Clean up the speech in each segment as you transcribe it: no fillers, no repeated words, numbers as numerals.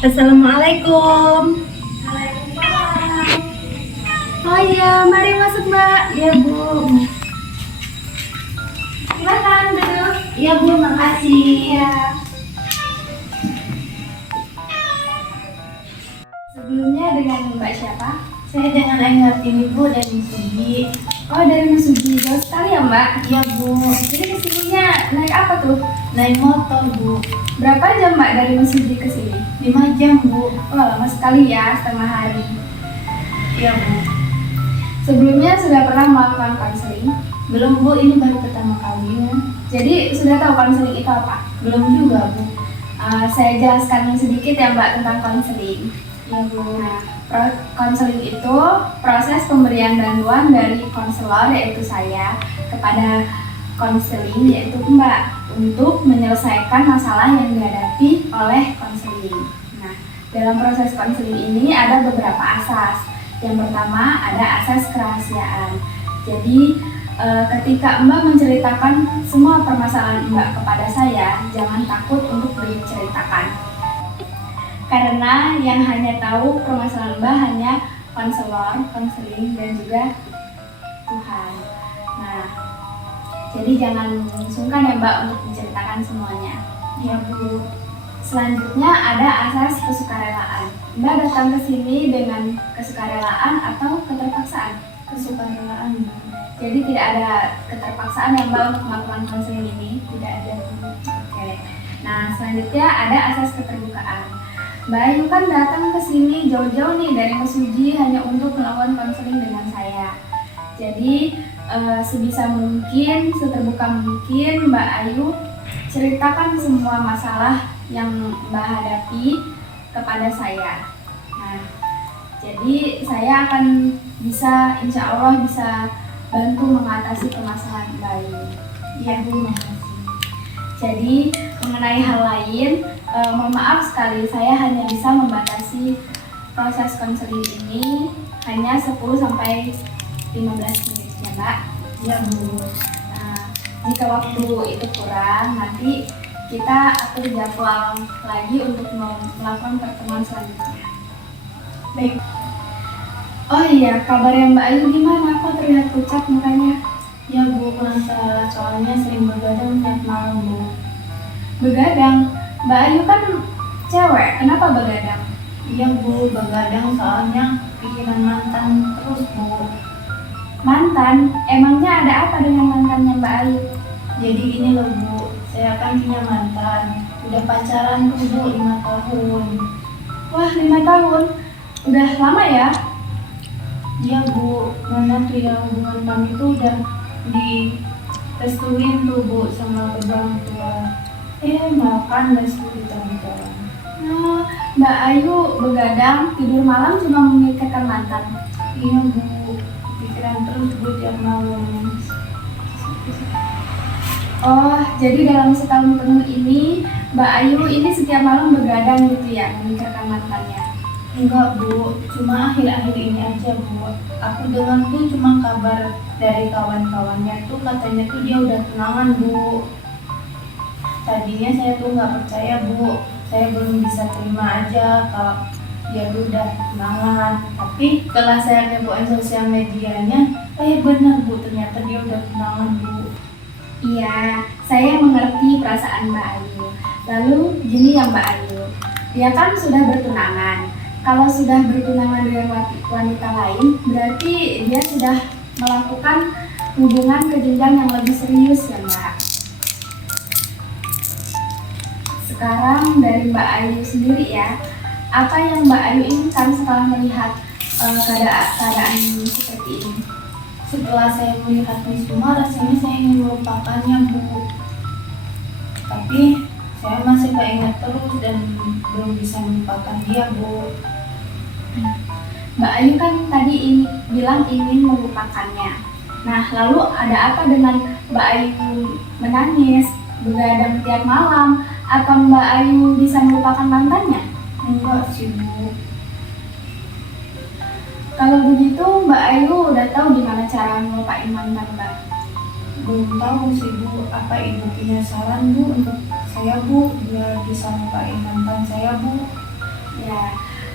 Assalamualaikum. Waalaikumsalam. Oh iya, mari masuk Mbak. Ya Bu. Silakan duduk. Ya Bu, makasih. Iya. Sebelumnya dengan Mbak siapa? Saya dengan Ainur ini Bu dari Sugi. Oh, dari Mas Sugi. Jauh sekali ya Mbak? Iya Bu. Jadi kesininya naik apa tuh? Naik motor Bu. Berapa jam Mbak dari Mas Sugi ke sini? 5 jam Bu. Oh, lama sekali ya, setengah hari. Iya Bu. Sebelumnya sudah pernah melakukan konseling? Belum Bu, ini baru pertama kalinya. Jadi sudah tahu konseling itu apa? Belum juga Bu. Saya jelaskan sedikit ya Mbak tentang konseling. Iya Bu. Nah, konseling itu proses pemberian bantuan dari konselor yaitu saya kepada konseling yaitu Mbak untuk menyelesaikan masalah yang dihadapi oleh konseling. Nah, dalam proses konseling ini ada beberapa asas. Yang pertama ada asas kerahasiaan. Jadi ketika Mbak menceritakan semua permasalahan Mbak kepada saya, jangan takut untuk diceritakan. Karena yang hanya tahu permasalahan Mbak hanya konselor, konseling, dan juga Tuhan. Nah, jadi jangan sungkan ya Mbak untuk menceritakan semuanya. Iya Bu. Selanjutnya ada asas kesukarelaan. Mbak datang ke sini dengan kesukarelaan atau keterpaksaan? Kesukarelaan Bu. Jadi tidak ada keterpaksaan ya Mbak untuk melakukan konseling ini? Tidak ada Bu. Oke. Nah, selanjutnya ada asas keterbukaan. Mbak Ayu kan datang ke sini jauh-jauh nih dari Mas Suji hanya untuk melakukan konseling dengan saya. Jadi sebisa mungkin, seterbuka mungkin Mbak Ayu ceritakan semua masalah yang Mbak hadapi kepada saya. Nah, jadi saya akan bisa, insya Allah bisa bantu mengatasi permasalahan Mbak Ayu. Iya Bu, makasih. Jadi mengenai hal lain, mohon maaf sekali saya hanya bisa membatasi proses konseling ini hanya 10 sampai 15 menit ya Mbak. Iya Bu. Nah, jika waktu itu kurang, nanti kita atur jadwal lagi untuk melakukan pertemuan selanjutnya. Baik. Oh iya, kabarnya Mbak Ayu gimana? Kok terlihat pucat mukanya? Ya Bu, kurang salah soalnya sering begadang tiap malam Bu. Begadang? Mbak Ayu kan cewek, kenapa begadang? Iya Bu, begadang soalnya pikiran mantan terus Bu. Mantan? Emangnya ada apa dengan mantannya Mbak Ayu? Jadi gini loh Bu, saya kan punya mantan. Udah pacaran tuh Bu 5 tahun. Wah, 5 tahun? Udah lama ya? Iya Bu, mana tuh ya hubungan kami tuh udah direstuin tuh Bu sama kedua orang tua. Malah kandas Bu di tengah jalan. Oh, Mbak Ayu begadang, tidur malam cuma memikirkan mantan. Iya Bu, pikiran terus Bu tiap malam. Oh, jadi dalam setahun penuh ini Mbak Ayu ini setiap malam begadang gitu ya, memikirkan mantannya? Enggak Bu, cuma akhir-akhir ini aja Bu. Aku dengar tuh cuma kabar dari kawan-kawannya tuh katanya tuh dia udah tunangan Bu. Tadinya saya tuh nggak percaya Bu, saya belum bisa terima aja kalau dia tuh udah tunangan. Tapi setelah saya kepoin sosial medianya, benar Bu, ternyata dia udah tunangan Bu. Iya, saya mengerti perasaan Mbak Ayu. Lalu gini ya Mbak Ayu, dia kan sudah bertunangan. Kalau sudah bertunangan dengan wanita lain, berarti dia sudah melakukan hubungan ke jenjang yang lebih serius ya Mbak. Sekarang dari Mbak Ayu sendiri ya, apa yang Mbak Ayu inginkan setelah melihat keadaan seperti ini? Setelah saya melihat ini semua, rasanya saya ingin melupakannya Bu. Tapi saya masih keinget terus dan belum bisa melupakan dia Bu. Mbak Ayu kan tadi bilang ingin melupakannya. Nah, lalu ada apa dengan Mbak Ayu menangis, begadang tiap malam? Apa Mbak Ayu bisa melupakan mantannya? Enggak sih Bu. Kalau begitu Mbak Ayu udah tahu gimana cara ngelupain mantan Mbak? Belum tahu sih Bu, apa Ibu punya saran Bu untuk saya Bu biar bisa melupain mantan saya Bu? Ya,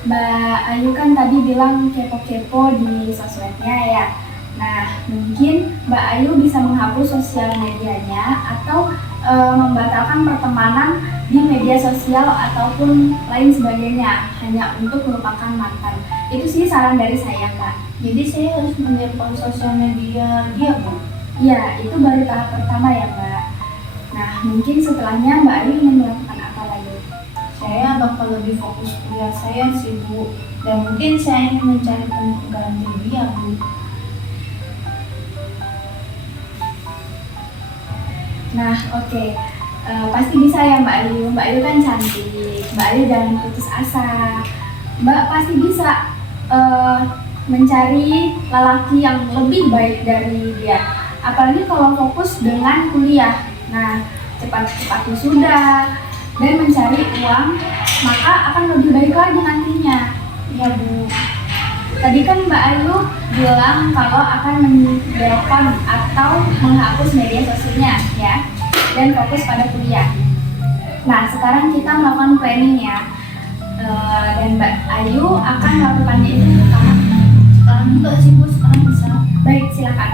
Mbak Ayu kan tadi bilang kepo-kepo di sosmednya ya. Nah, mungkin Mbak Ayu bisa menghapus sosial medianya atau membatalkan pertemanan di media sosial ataupun lain sebagainya hanya untuk melupakan mantan. Itu sih saran dari saya, Kak. Jadi saya harus menelpon sosial media dia, Bu. Iya, itu baru tahap pertama ya, Mbak. Nah, mungkin setelahnya Mbak Ayu ingin melakukan apa lagi? Saya bakal lebih fokus kuliah saya sih, Bu. Dan mungkin saya ingin mencari pengganti dia, Bu. Nah, oke. Pasti bisa ya Mbak Ayu. Mbak Ayu kan cantik. Mbak Ayu jangan putus asa. Mbak pasti bisa mencari lelaki yang lebih baik dari dia. Apalagi kalau fokus dengan kuliah. Nah, cepat-cepat wisuda dan mencari uang, maka akan lebih baik lagi nantinya. Iya, Bu. Tadi kan Mbak Ayu bilang kalau akan menelpon atau menghapus media sosialnya ya, dan fokus pada kuliah. Nah, sekarang kita melakukan planning ya. Dan Mbak Ayu akan melakukannya itu kapan? Sekarang juga sih, Bu. Sekarang bisa. Baik, silakan.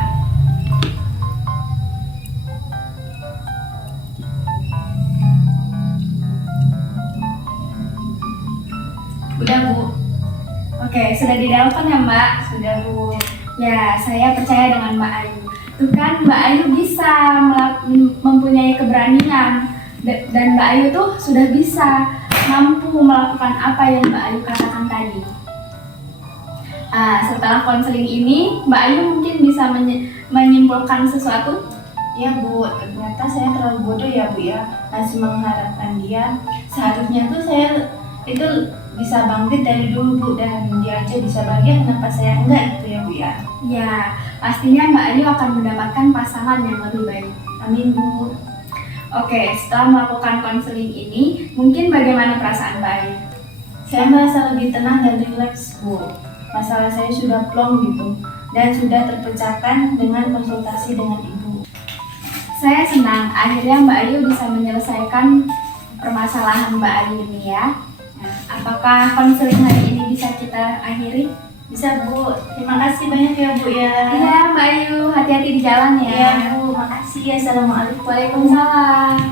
Udah, Bu. Oke, sudah ditelepon ya Mbak? Sudah, Bu. Ya, saya percaya dengan Mbak Ayu. Tuh kan Mbak Ayu bisa mempunyai keberanian dan Mbak Ayu tuh sudah bisa mampu melakukan apa yang Mbak Ayu katakan tadi. Setelah konseling ini, Mbak Ayu mungkin bisa menyimpulkan sesuatu. Ya, Bu, ternyata saya terlalu bodoh ya, Bu ya. Masih mengharapkan dia. Seharusnya tuh saya itu bisa bangkit dari dulu, Bu, dan dia aja bisa bahagia, kenapa saya enggak gitu ya, Bu ya. Ya, pastinya Mbak Ayu akan mendapatkan pasangan yang lebih baik. Amin, Bu. Oke, setelah melakukan konseling ini, mungkin bagaimana perasaan Mbak Ayu? Saya merasa lebih tenang dan rileks, Bu. Masalah saya sudah plong gitu dan sudah terpecahkan dengan konsultasi dengan Ibu. Saya senang akhirnya Mbak Ayu bisa menyelesaikan permasalahan Mbak Ayu ini ya. Nah, apakah konseling hari ini bisa kita akhiri? Bisa, Bu. Terima kasih banyak ya, Bu ya. Iya Mbak Ayu, hati-hati di jalan ya. Iya, Bu. Makasih. Assalamualaikum. Waalaikumsalam.